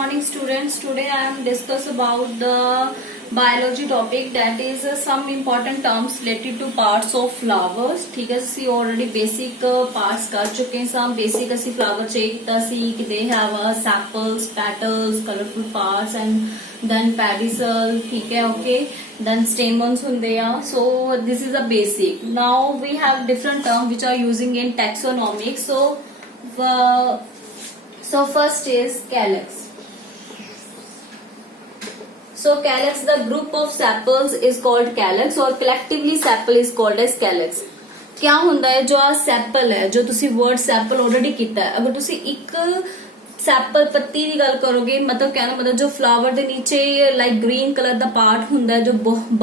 morning students. Today I am discuss about the biology topic, that is some important terms related to parts of flowers. ठीक है, ਅਸੀਂ already basic parts कर चुके हैं. Some basic ਅਸੀਂ flower check ਕੀਤਾ ਸੀ कि they have sepals, petals, colorful parts and then pedicel. ठीक है, okay. Then stamens ਹੁੰਦੇ ਆ. So this is a basic. Now we have different terms which are using in taxonomics. So first is calyx. So calyx, the group of sepals is called calyx or collectively sepal is called as calyx. क्या ਹੁੰਦਾ है जो आ sepal है, जो तुसी word sepal already ਕੀਤਾ है, अगर तुसी एक सैपल पत्ती की गल करोगे, मतलब कहना मतलब जो फ्लावर के नीचे लाइक ग्रीन कलर का पार्ट हुंदा है जो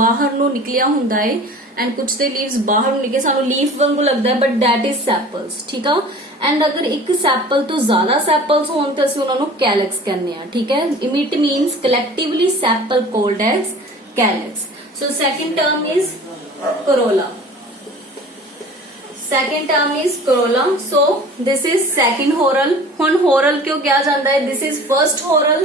बाहर नु निकलिया हुंदा है एंड कुछ ते लीव्स बाहर नु निकले सानू लीफ वांगू लगदा है, बट दैट इज सैपल्स. ठीक है, एंड अगर एक सैपल तो ज्यादा सैपल्स होन तो असं उन्होंने कैलिक्स कहने हैं. ठीक है, it means collectively sepal called as calyx. So second term is corolla. Second term is corolla. So this is second whorl. हुण होरल क्यों कहा जाता है? This is first whorl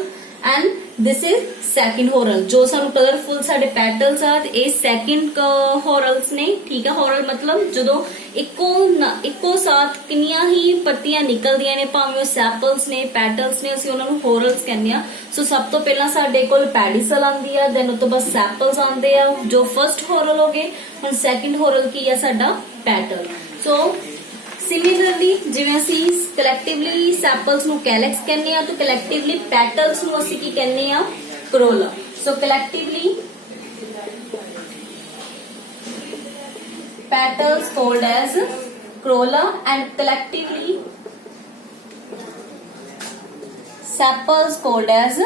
and this is second whorl. जो सानू colourful साडे petals आ ये second होरल्स ने. ठीक है, होरल मतलब जो इको साथ किनिया ही पत्तियां निकलदियां ने, भावें सैपल्स ने पैटल्स ने, असीं उन्हां नूं होरल्स कहने आ. सो सब तो पहला साडे कोल पैडिसल आंदी आ, देन उस तो बाद सैपल्स आंदे आ जो फर्स्ट होरल हो गए. हुण सेकेंड होरल की है साडा पैटल. सो सिमिलरली जिवें असीं कलैक्टिवली सैपल्स नूं कैलिक्स कहने आ, तो कलैक्टिवली पैटल्स नूं असीं की कहने आ? corolla. So collectively petals called as corolla and collectively sepals called as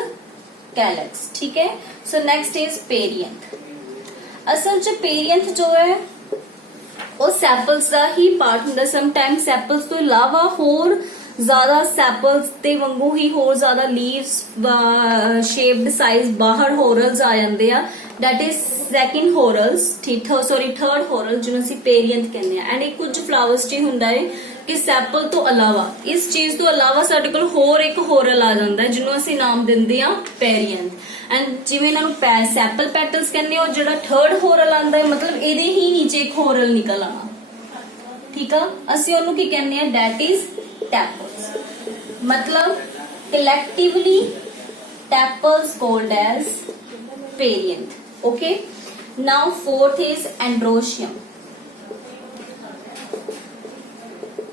calyx. ठीक है. So next is perianth. असल च perianth जो है ਉਹ ਸੈਪਲਸ ਦਾ ਹੀ ਪਾਰਟ ਹੁੰਦਾ. ਸਮਟਾਈਮ ਸੈਪਲਸ ਤੋਂ ਇਲਾਵਾ ਹੋਰ ਜ਼ਿਆਦਾ ਸੈਪਲਸ ਤੇ ਵਾਂਗੂ ਹੀ ਹੋਰ ਜ਼ਿਆਦਾ ਲੀਵਸ ਸ਼ੇਪਡ ਸਾਈਜ਼ ਬਾਹਰ ਹੋਰਲਸ ਆ ਜਾਂਦੇ ਆ. That is second whorls. Third whorl ਜਿਹਨੂੰ ਅਸੀਂ ਪੇਰੀਐਂਥ ਕਹਿੰਦੇ ਆ. ਐਂਡ ਇਹ ਕੁਝ ਫਲਾਵਰਸ 'ਚ ਹੀ ਹੁੰਦਾ ਹੈ ਕਿ ਸੈਪਲ ਤੋਂ ਇਲਾਵਾ ਇਸ ਚੀਜ਼ ਤੋਂ ਇਲਾਵਾ ਸਾਡੇ ਕੋਲ ਹੋਰ ਇੱਕ ਹੋਰਲ ਆ ਜਾਂਦਾ ਜਿਹਨੂੰ ਅਸੀਂ ਨਾਮ ਦਿੰਦੇ ਆ ਪੈਰੀਐਂਥ. ਐਂਡ ਜਿਵੇਂ ਇਹਨਾਂ ਨੂੰ ਸੈਪਲ ਪੈਟਲਸ ਕਹਿੰਦੇ ਹੋ, ਜਿਹੜਾ ਥਰਡ ਹੋਰਲ ਆਂਦਾ ਹੈ ਮਤਲਬ ਇਹਦੇ ਹੀ ਨੀਚੇ ਇੱਕ ਹੋਰਲ ਨਿਕਲ ਆਣਾ. ਠੀਕ ਆ, ਅਸੀਂ ਉਹਨੂੰ ਕੀ ਕਹਿੰਦੇ ਆ? That is tepals. ਮਤਲਬ collectively tepals called as perianth. Okay, now fourth is androecium.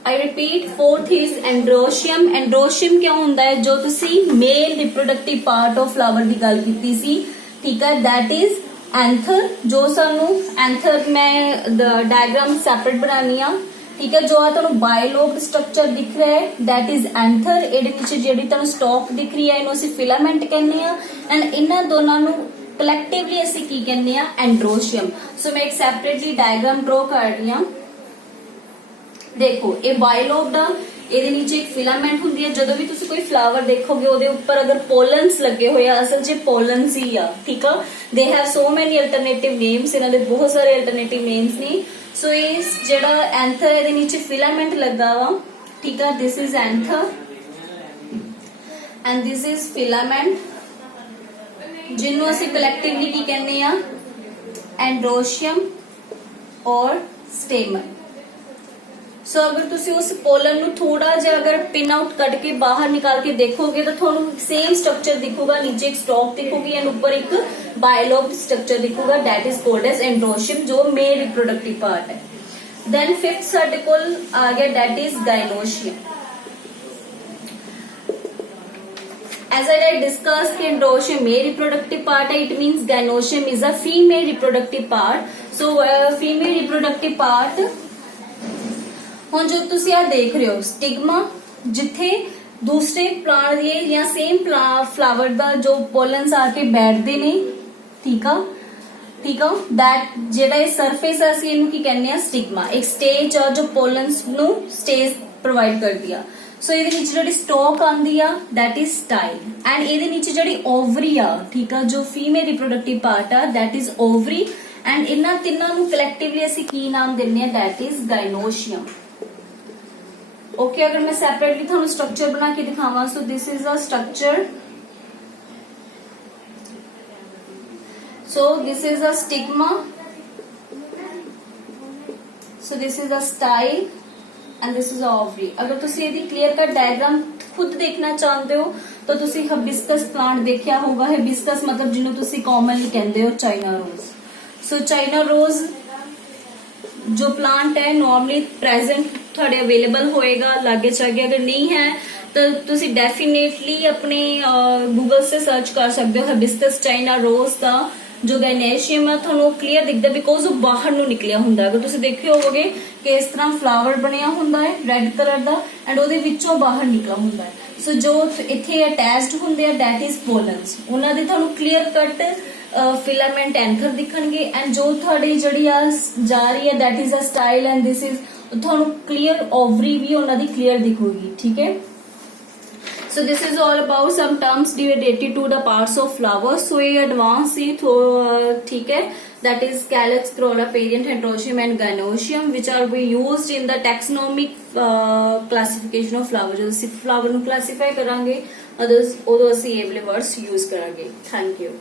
I repeat, fourth is androecium. Androecium क्या होता है? जो तुसी male reproductive part of flower की गल की सी. ठीक है, दैट इज एंथर. जो सानू एंथर मैं डायग्राम सैपरेट बनानी आ. ठीक है, जो आ तुहानू बायलोब्ड स्ट्रक्चर दिख रहा है दैट इज एंथर. ਇਹਦੇ नीचे ਜਿਹੜੀ ਤੁਹਾਨੂੰ ਸਟॉक दिख रही है ਇਹਨੂੰ ਅਸੀਂ ਫਿਲਾमेंट ਕਹਿੰਦੇ ਆ. एंड ਇਹਨਾਂ ਦੋਨਾਂ ਨੂੰ ਕਲੈਕਟਿਵਲੀ ਅਸੀਂ ਕੀ ਕਹਿੰਦੇ ਆ? एंड्रोशियम. सो मैं एक सैपरेटली डायग्राम ड्रॉ कर रही हूं. देखो ये बायलोब्ड आ, ਇਹਦੇ ਨੀਚੇ ਇੱਕ ਫਿਲਾमेंट ਹੁੰਦੀ ਹੈ. ਜਦੋਂ ਵੀ ਤੁਸੀਂ ਕੋਈ ਫਲਾਵਰ ਦੇਖੋਗੇ ਉਹਦੇ ਉੱਪਰ ਅਗਰ ਪੋਲਨਸ ਲੱਗੇ ਹੋਏ ਆ, ਅਸਲ 'ਚ ਪੋਲਨਸ ਹੀ ਆ. ਠੀਕ ਆ, ਦੇ ਹੈਵ ਸੋ ਮੈਨੀ ਅਲਟਰਨੇਟਿਵ ਨੇਮਸ. ਇਹਨਾਂ ਦੇ ਬਹੁਤ ਸਾਰੇ ਅਲਟਰਨੇਟਿਵ ਨੇਮਸ ਨੇ. ਸੋ ਇਹ ਜਿਹੜਾ ਐਂਥਰ ਇਹਦੇ ਨੀਚੇ ਫਿਲਾमेंट ਲੱਗਾ ਵਾ. ਠੀਕ ਆ, this is anther and this is filament, ਜਿਹਨੂੰ ਅਸੀਂ ਕਲੈਕਟਿਵਲੀ ਕੀ ਕਹਿੰਦੇ ਆ? एंड्रोशियम और स्टेमन. सो अगर तुसी उस पोलन नु थोड़ा जिहा अगर पिन आउट कट के बाहर निकाल के देखोगे तो थोड़ा सेम स्ट्रक्चर दिखूगा. नीचे एक स्टॉक दिखोगी एंड ऊपर एक बायलोब्ड स्ट्रक्चर दिखूगा. That is called as androecium, जो मेल रिप्रोडक्टिव पार्ट है. देन फिफ्थ साडे कोल आ गया that is gynoecium. As I discussed, androecium male reproductive part है. It means gynoecium is a female reproductive part. So female reproductive part ਹੁਣ ਜੋ ਤੁਸੀਂ ਆ ਦੇਖ ਰਹੇ ਹੋ ਸਟਿਗਮਾ, ਜਿੱਥੇ ਦੂਸਰੇ ਪਲਾਂਟ ਦੇ ਜਾਂ ਸੇਮ ਫਲਾਵਰ ਦਾ ਜੋ ਪੋਲਨਸ ਆ ਕੇ ਬੈਠਦੇ ਨੇ. ਠੀਕ ਆ, दैट ਜਿਹੜਾ ਇਹ ਸਰਫੇਸ ਆ ਅਸੀਂ ਇਹਨੂੰ ਕੀ ਕਹਿੰਦੇ ਆ? ਸਟਿਗਮਾ. ਇੱਕ ਸਟੇਜ ਆ ਜੋ ਪੋਲਨਸ ਨੂੰ ਸਟੇਜ ਪ੍ਰੋਵਾਈਡ ਕਰਦੀ ਆ. ਸੋ ਇਹਦੇ ਨੀਚੇ ਜਿਹੜੀ ਸਟੋਕ ਆਂਦੀ ਆ दैट इज स्टाइल. ਐਂਡ ਇਹਦੇ ਨੀਚੇ ਜਿਹੜੀ ਓਵਰੀ ਆ, ਠੀਕ ਆ, ਜੋ ਫੀਮੇਲ ਰਿਪਰੋਡਕਟਿਵ ਪਾਰਟ ਆ दैट इज ओवरी. ਐਂਡ ਇਹਨਾਂ ਤਿੰਨਾਂ ਨੂੰ ਕਲੈਕਟਿਵਲੀ ਅਸੀਂ ਕੀ ਨਾਮ ਦਿੰਦੇ ਆ? That is gynoecium. ओके, अगर मैं सेपरेटली थोड़ा स्ट्रक्चर बना के दिखावा. सो this is a structure So this is a stigma. So this is a style and this is a ovary. अगर तुसी ਇਹਦੀ clear cut diagram खुद देखना चाहते हो तो तुसी hibiscus plant देखिया होगा. hibiscus मतलब जिन्हों तुसी commonly कहते हो China rose. So China rose जो प्लांट है नॉर्मली प्रेजेंट थोड़े अवेलेबल होएगा लागे चागे. अगर नहीं है तो तुसी डेफिनेटली अपने गूगल से सर्च कर सकते हो. हिबिस्कस चाइना रोज का जो गाइनेशियम है थानू क्लियर दिखता बिकॉज वो बाहर नु निकलिया हुंदा. अगर तुसी देखे होवोगे कि इस तरह फ्लावर बनया हुंदा है रेड कलर दा एंड ओदे विचों बाहर निकला हुंदा है. सो जो इथे अटैच्ड हुंदे आ दैट इज पोलन्स. उन्हां दे थानू क्लियर कट फिलामेंट एंथर दिखणगे एंड जो थोड़ी जड़ी आ जा रही है that is a style and this is थानू क्लियर ओवरी भी उन्हां दी क्लियर दिखोगी. ठीक है. So this is all about some terms related to the parts of flowers. So ये advance ही ठीक है. That is calyx, corolla, perianth, androecium and gynoecium which are be used in the taxonomic classification of flower. जो ਅਸੀਂ flower ਨੂੰ classify ਕਰਾਂਗੇ others ਉਦੋਂ ਅਸੀਂ ਇਹ ਵਾਲੇ words use ਕਰਾਂਗੇ. Thank you.